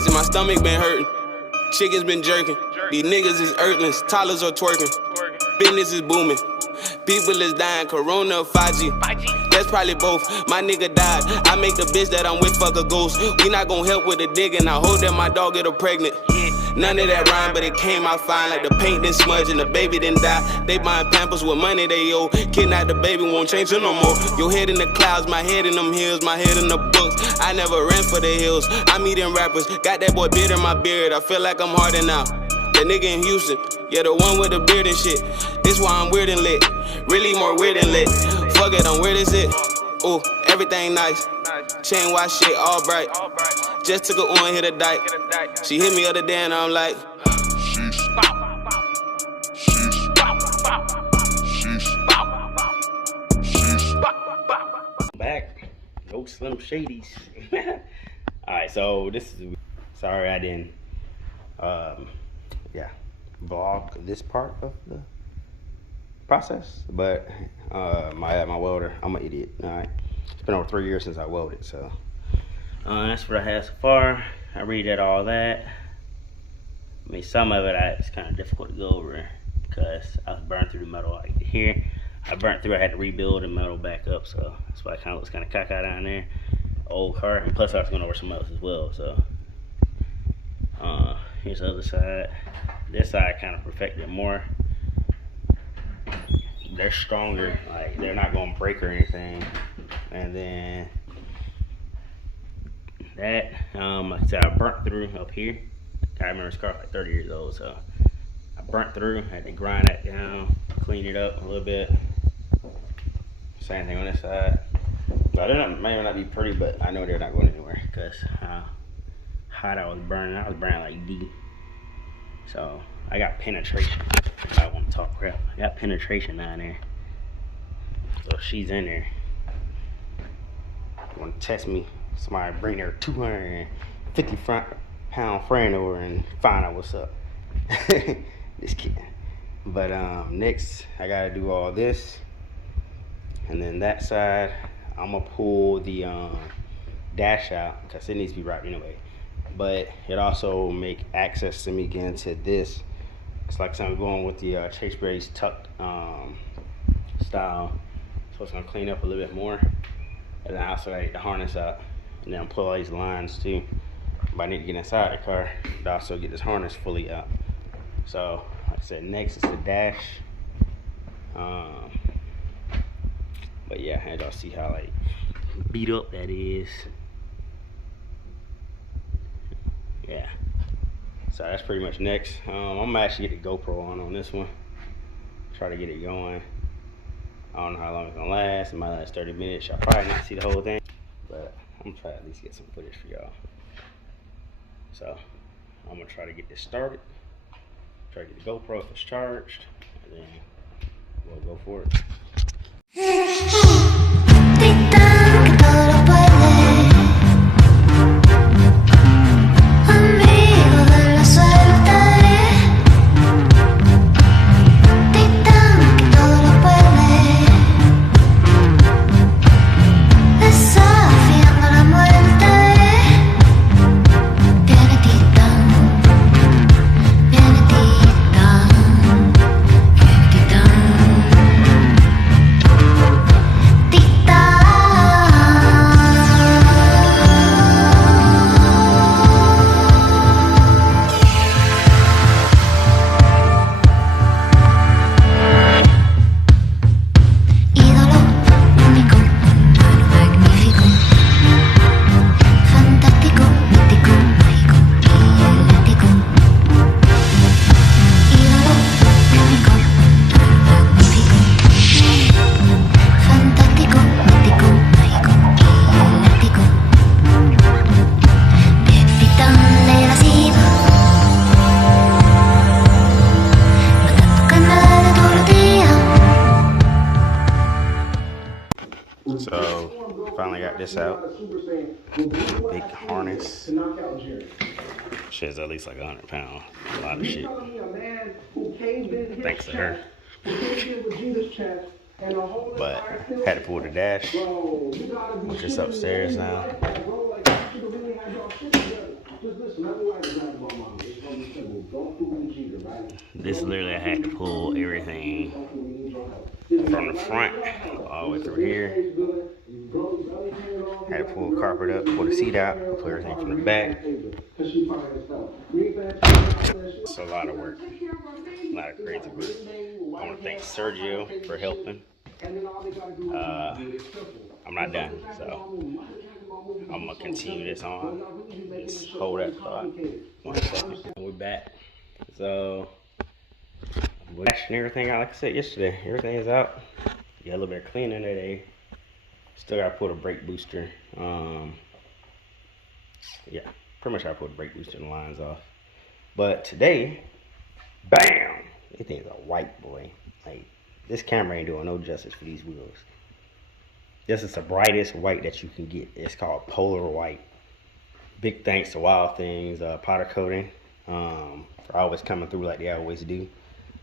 gassy, my stomach been hurting. Chickens been jerking. These niggas is earthlings, toddlers are twerking. Business is booming. People is dying, Corona, 5G. That's probably both. My nigga died. I make the bitch that I'm with fuck a ghost. We not gon' help with the digging. I hope that my dog get her pregnant. None of that rhyme, but it came out fine. Like the paint didn't smudge and the baby didn't die. They buying Pampers with money they owe. Kidnap the baby, won't change it no more. Your head in the clouds, my head in them hills, my head in the books. I never ran for the hills. I'm eating rappers. Got that boy beard in my beard. I feel like I'm harder now. The nigga in Houston, yeah, the one with the beard and shit. This why I'm weird and lit. Really more weird than lit. Fuck it, I'm weird as it. Ooh, everything nice. Chain watch shit all bright. Just took a on, hit a dyke. She hit me other day and I'm like, back. No Slim Shadys. Alright, so this is, sorry I didn't vlog this part of the process, but my welder, I'm an idiot. Alright, it's been over 3 years since I welded, so that's what I had so far. I redid all that. I mean, some of it it's kind of difficult to go over because I was burned through the metal like here. I burnt through, I had to rebuild the metal back up, so that's why it kind of looks kind of cockeyed down there. Old car, and plus I was going over some else as well, so here's the other side. This side kind of perfected more. They're stronger, like they're not going to break or anything. And then that, like I said, I burnt through up here. I remember this car like 30 years old, so I burnt through, had to grind that down, clean it up a little bit. Same thing on this side. Now, they may not be pretty, but I know they're not going anywhere because how hot I was burning. I was burning like D. So I got penetration. I want to talk crap. I got penetration down there. So she's in there. You want to test me? Somebody bring their 250-pound friend over and find out what's up. Just kidding. But next I gotta do all this, and then that side I'm gonna pull the dash out because it needs to be right anyway. But it also make access to me getting to this. It's like I'm going with the Chase Berry's tucked style, so it's gonna clean up a little bit more. And then I also gotta get the harness out, and then pull all these lines too. But I need to get inside the car to also get this harness fully out. So like I said, next is the dash. But yeah, and y'all see how like beat up that is. Yeah, so that's pretty much next. I'm gonna actually get the GoPro on this one, try to get it going. I don't know how long it's gonna last. It might last 30 minutes. Y'all probably not see the whole thing, but I'm gonna try to at least get some footage for y'all. So I'm gonna try to get this started, try to get the GoPro if it's charged, and then we'll go for it. So finally got this out. Big harness. Shit's at least like 100 pounds. A lot of shit. Thanks to her. But had to pull the dash, which is upstairs now. This literally I had to pull everything from the front all the way through here. Had to pull the carpet up, pull the seat out, pull everything from the back. It's a lot of work. A lot of crazy work. I want to thank Sergio for helping. I'm not done, so I'm gonna continue this on. Just hold that thought. 1 second. We're back. So we're washing everything out. Like I said yesterday, everything is out. Got a little bit of cleaning today. Still gotta put a brake booster. Yeah, pretty much I put a brake booster and the lines off. But today, bam! This thing's a white, boy. Like, this camera ain't doing no justice for these wheels. This is the brightest white that you can get. It's called Polar White. Big thanks to Wild Things powder coating for always coming through like they always do.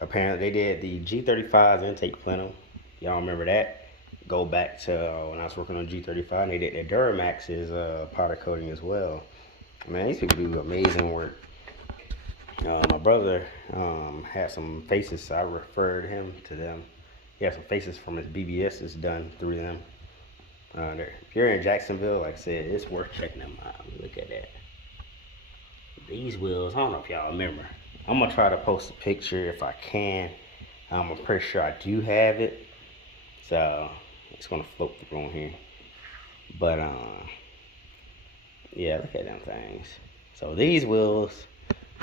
Apparently, they did the G35's intake plenum. Y'all remember that? Go back to when I was working on G35, and they did the Duramax's powder coating as well. Man, these people do amazing work. My brother had some faces, so I referred him to them. He had some faces from his BBS's done through them. If you're in Jacksonville, like I said, it's worth checking them out. Look at that. These wheels, I don't know if y'all remember. I'm gonna try to post a picture if I can. I'm pretty sure I do have it, so it's gonna float through on here. But yeah, look at them things. So these wheels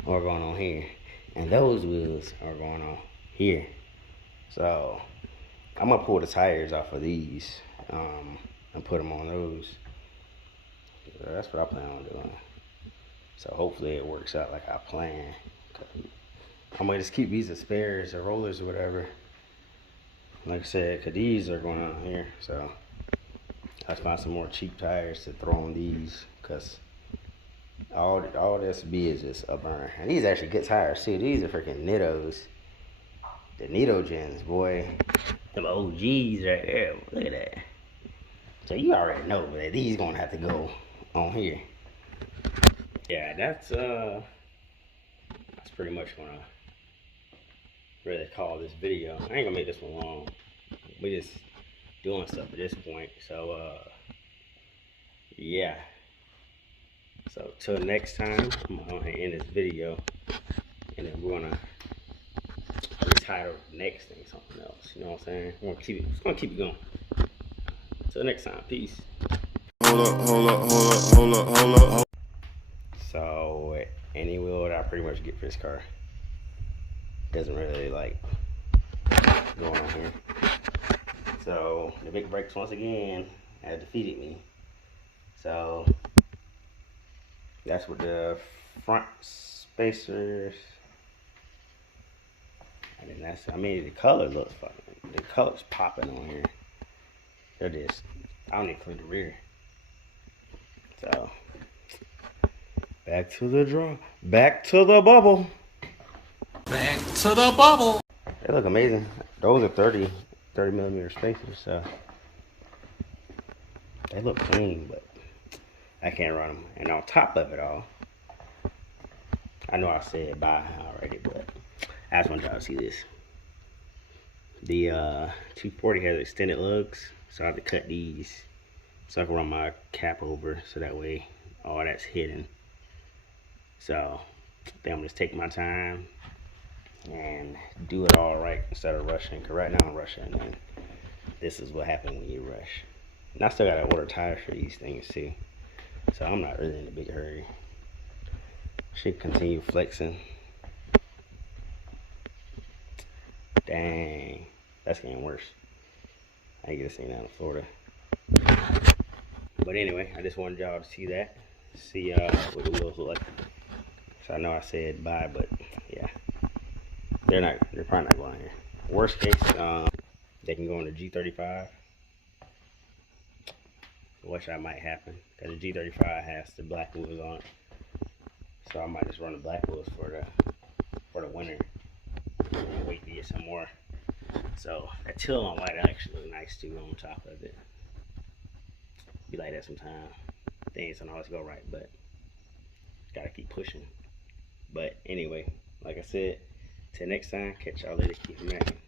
are going on here, and those wheels are going on here. So I'm gonna pull the tires off of these and put them on those. So that's what I plan on doing. So hopefully it works out like I planned. I'm gonna just keep these as spares or rollers or whatever. Like I said, cause these are going on here. So I find some more cheap tires to throw on these, cause all this be is just a burn. And these are actually good tires too. These are freaking Nittos. The Nitto gens, boy. Them OGs right there. Look at that. So you already know that these gonna have to go on here. Yeah, that's pretty much what I really call this video. I ain't gonna make this one long. We just doing stuff at this point. So yeah. So till next time, I'm gonna end this video, and then we're gonna retitle the next thing something else. You know what I'm saying? We're gonna keep it going. Till next time, peace. Hold up. So any wheel that I pretty much get for this car doesn't really like going on here. So the big brakes once again have defeated me. So that's what the front spacers. And then that's, I mean, the color looks fucking, the color's popping on here. They're just, I don't need to clean the rear. So, back to the draw, back to the bubble. Back to the bubble. They look amazing. Those are 30 millimeter spacers, so they look clean, but I can't run them. And on top of it all, I know I said bye already, but I just want y'all to see this. The 240 has extended lugs, so I have to cut these so I can run my cap over, so that way all that's hidden. So I think I'm just taking my time and do it all right instead of rushing. Because right now I'm rushing, and this is what happens when you rush. And I still gotta order tires for these things too, so I'm not really in a big hurry. Should continue flexing. Dang, that's getting worse. I get this thing down to Florida. But anyway, I just wanted y'all to see that. See what the wheels look like. So I know I said bye, but yeah. They're probably not going here. Worst case, they can go on the G35. Which I might happen. Because the G35 has the black wheels on it. So I might just run the black wheels for the winter. And wait to get some more. So that teal on white actually look nice too on top of it. Be like that sometime. Things don't always go right, but Gotta keep pushing. But anyway, like I said, till next time, catch y'all later. Keep macking.